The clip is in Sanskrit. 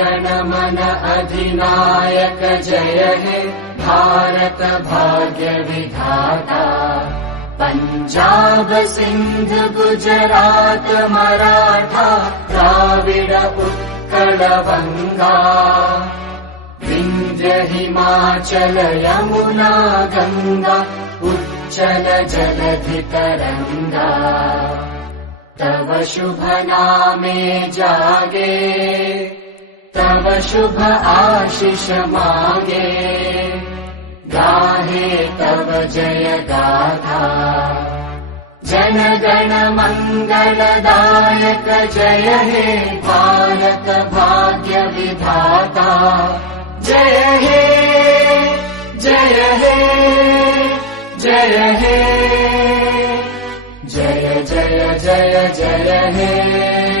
गण मन अधिनायक जय हे भारत भाग्य विधाता। पंजाब सिंध गुजरात मराठा द्राविड उत्कल गंगा। विंध्य हिमाचल यमुना गंगा उच्चल जलधि तरंगा। तव शुभ नामे जागे तव शुभ आशीष मागे। गाहे तव जय गाथा जन गण मंगलदायक जय हे भारत भाग्य विधाता। जय हे जय हे जय हे जय जय जय जय हे।